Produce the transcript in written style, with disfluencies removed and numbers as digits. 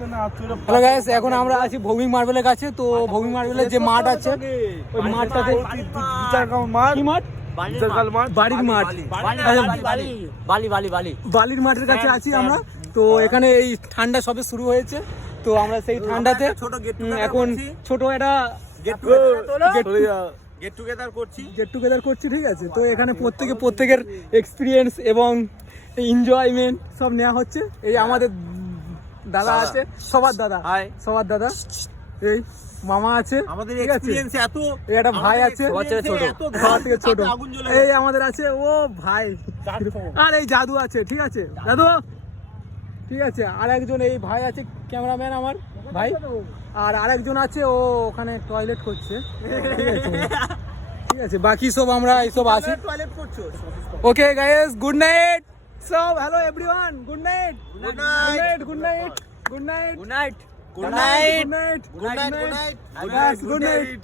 Hello guys, এখন আমরা আছি ভৌমিক মার্বেলের কাছে। তো ভৌমিক মার্বেলের যে মাঠ আছে ওই মাঠটাতে কি মাঠ? বাড়ির মাঠ, বালির মাঠের কাছে আছি আমরা। তো এখানে এই ঠান্ডা সবে শুরু হয়েছে, তো আমরা সেই ঠান্ডাতে এখন ছোট একটা গেট টুগেদার করছি, ঠিক আছে? তো এখানে প্রত্যেকের এক্সপিরিয়েন্স এবং এনজয়মেন্ট সব নেওয়া হচ্ছে। এই আমাদের দাদা আছে, সবার দাদা, এই মামা আছে, আমাদের ঠিক আছে? এক্সপেরিয়েন্স এত, এই একটা ভাই আছে, সবার থেকে ছোট। এই আমাদের আছে ও ভাই, আর এই জাদু আছে, ঠিক আছে দাদু, ঠিক আছে? আর একজন এই ভাই আছে, ক্যামেরাম্যান আমার ভাই। আর আরেকজন আছে, ও ওখানে টয়লেট করছে, ঠিক আছে? বাকি সব আমরা এইসব আছি। ওকে গাইস, গুড নাইট সব। Hello everyone, good night, good night, good night, good night, good night, good night, good night, good night, good night.